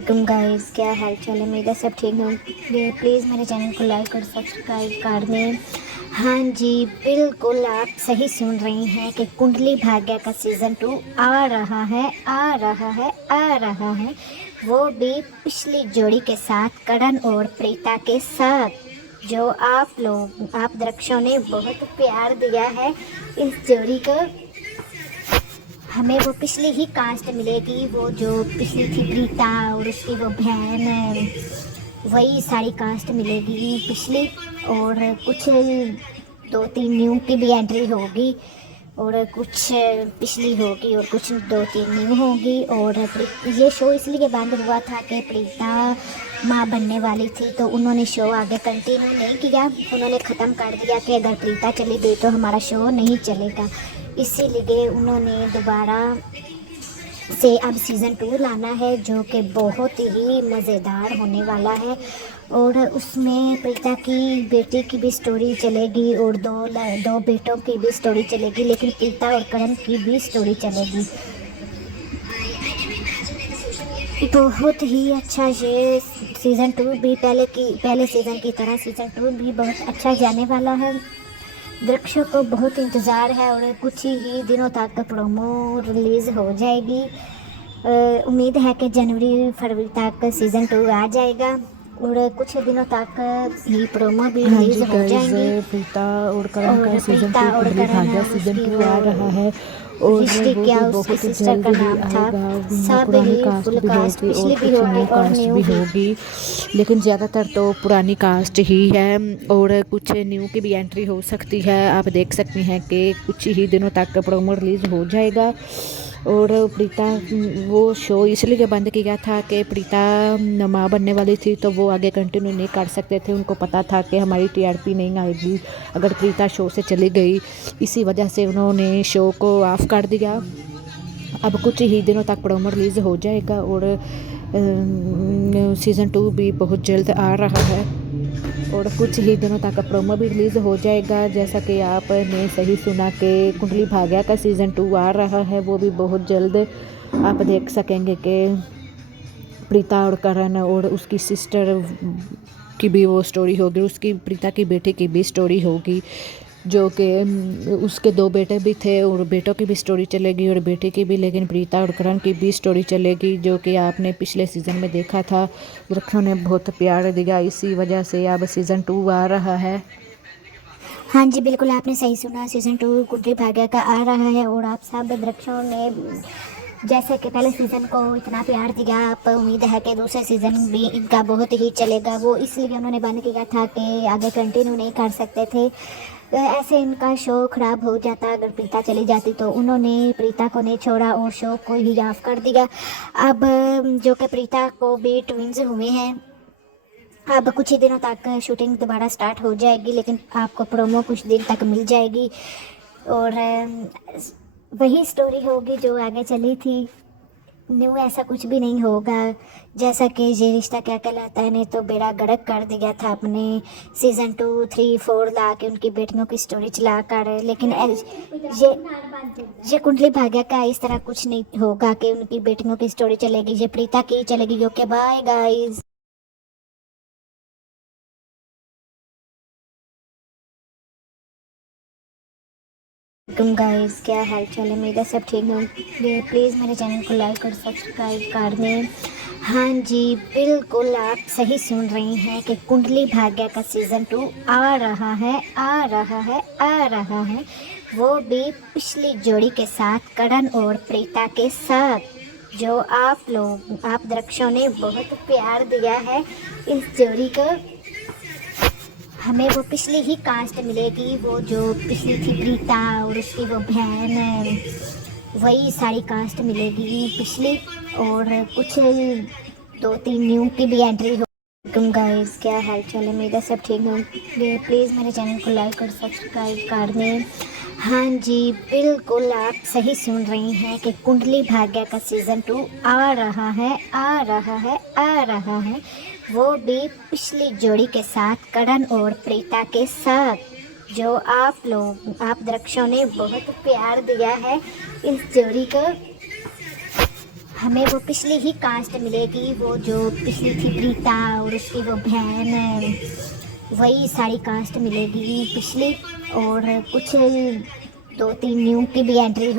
तुम गाइस क्या हाल चाल है। मेरा सब ठीक है। प्लीज़ मेरे चैनल को लाइक और सब्सक्राइब कर दें। हाँ जी, बिल्कुल आप सही सुन रही हैं कि कुंडली भाग्य का सीज़न 2 आ रहा है, आ रहा है, आ रहा है। वो भी पिछली जोड़ी के साथ, करण और प्रीता के साथ। जो आप दर्शकों ने बहुत प्यार दिया है इस जोड़ी को। हमें वो पिछली ही कास्ट मिलेगी, वो जो पिछली थी प्रीता और उसकी वो बहन, वही सारी कास्ट मिलेगी पिछली। और कुछ 2-3 न्यू की भी एंट्री होगी और कुछ पिछली होगी और कुछ 2-3 न्यू होगी। और ये शो इसलिए बंद हुआ था कि प्रीता माँ बनने वाली थी, तो उन्होंने शो आगे कंटिन्यू नहीं किया। उन्होंने ख़त्म कर दिया कि अगर प्रीता चली गई तो हमारा शो नहीं चलेगा। इसीलिए उन्होंने दोबारा से अब सीज़न 2 लाना है, जो कि बहुत ही मज़ेदार होने वाला है। और उसमें प्रीता की बेटी की भी स्टोरी चलेगी और दो बेटों की भी स्टोरी चलेगी, लेकिन प्रीता और करण की भी स्टोरी चलेगी। बहुत ही अच्छा ये सीज़न 2 भी पहले सीज़न की तरह सीज़न 2 भी बहुत अच्छा जाने वाला है। दर्शकों को बहुत इंतज़ार है और कुछ ही दिनों तक प्रोमो रिलीज़ हो जाएगी। उम्मीद है कि जनवरी फरवरी तक सीज़न 2 आ जाएगा और कुछ दिनों तक ही प्रोमो भी हाँ रिलीज़ जी हो गाइज, जाएंगी। प्रीता और करण का और सीज़न प्रीता 2 और कुंडली करण भाग्य सीज़न उसकी 2 वो आ रहा है और रिश्ते वो क्या भी उसकी बहुत सिस्टर जल्द का ही नाम था। आएगा। सब पुरानी ही कास्ट फुल भी कास्ट होगी और पिछली भी कुछ होगी न्यू और कास्ट न्यू भी भी। होगी, लेकिन ज़्यादातर तो पुरानी कास्ट ही है और कुछ न्यू की भी एंट्री हो सकती है। आप देख सकती हैं कि कुछ ही दिनों तक प्रोमो रिलीज़ हो जाएगा। और प्रीता वो शो इसलिए बंद किया था कि प्रीता माँ बनने वाली थी, तो वो आगे कंटिन्यू नहीं कर सकते थे। उनको पता था कि हमारी टीआरपी नहीं आएगी अगर प्रीता शो से चली गई। इसी वजह से उन्होंने शो को ऑफ कर दिया। अब कुछ ही दिनों तक प्रोमो रिलीज़ हो जाएगा और सीज़न 2 भी बहुत जल्द आ रहा है और कुछ ही दिनों तक प्रोमो भी रिलीज़ हो जाएगा। जैसा कि आपने सही सुना कि कुंडली भाग्य का सीज़न 2 आ रहा है, वो भी बहुत जल्द आप देख सकेंगे कि प्रीता और करण और उसकी सिस्टर की भी वो स्टोरी होगी, उसकी प्रीता की बेटी की भी स्टोरी होगी, जो कि उसके 2 बेटे भी थे और बेटों की भी स्टोरी चलेगी और बेटी की भी, लेकिन प्रीता और करण की भी स्टोरी चलेगी, जो कि आपने पिछले सीज़न में देखा था। दर्शकों ने बहुत प्यार दिया, इसी वजह से अब सीज़न 2 आ रहा है। हाँ जी, बिल्कुल आपने सही सुना। सीज़न 2 कुंडली भाग्य का आ रहा है और आप सब दर्शकों ने जैसे कि पहले सीज़न को इतना प्यार दिया, आप उम्मीद है कि दूसरा सीज़न भी इनका बहुत ही चलेगा। वो इसलिए उन्होंने बंद किया था कि आगे कंटिन्यू नहीं कर सकते थे। ऐसे इनका शो ख़राब हो जाता अगर प्रीता चली जाती, तो उन्होंने प्रीता को नहीं छोड़ा और शो को ही ऑफ कर दिया। अब जो कि प्रीता को भी ट्विंस हुए हैं, अब कुछ ही दिनों तक शूटिंग दोबारा स्टार्ट हो जाएगी, लेकिन आपको प्रोमो कुछ दिन तक मिल जाएगी और वही स्टोरी होगी जो आगे चली थी। न्यू ऐसा कुछ भी नहीं होगा। जैसा कि ये रिश्ता क्या कहलाता है ने तो बेड़ा गर्क कर दिया था अपने सीज़न 2, 3, 4 ला के उनकी बेटियों की स्टोरी चला कर, लेकिन ये कुंडली भाग्य का इस तरह कुछ नहीं होगा कि उनकी बेटियों की स्टोरी चलेगी। ये प्रीता की चलेगी। Okay, bye guys. तुम गाइस क्या हाल चाल है। मेरा सब ठीक है। प्लीज़ मेरे चैनल को लाइक और सब्सक्राइब कर दें। हाँ जी, बिल्कुल आप सही सुन रही हैं कि कुंडली भाग्य का सीज़न 2 आ रहा है, आ रहा है, आ रहा है। वो भी पिछली जोड़ी के साथ, करण और प्रीता के साथ। जो आप दर्शकों ने बहुत प्यार दिया है इस जोड़ी को। हमें वो पिछली ही कास्ट मिलेगी, वो जो पिछली थी प्रीता और उसकी वो बहन, वही सारी कास्ट मिलेगी पिछली। और कुछ 2-3 न्यू की भी एंट्री हो। तुम गाइस क्या हाल चाल है। मेरा सब ठीक है। प्लीज़ मेरे चैनल को लाइक और सब्सक्राइब कर दें। हाँ जी, बिल्कुल आप सही सुन रही हैं कि कुंडली भाग्य का सीज़न 2 आ रहा है, आ रहा है, आ रहा है। वो भी पिछली जोड़ी के साथ, करण और प्रीता के साथ। जो आप दर्शकों ने बहुत प्यार दिया है इस जोड़ी को। हमें वो पिछली ही कास्ट मिलेगी, वो जो पिछली थी प्रीता और उसकी वो बहन, वही सारी कास्ट मिलेगी पिछली। और कुछ 2-3 न्यू की भी एंट्री हो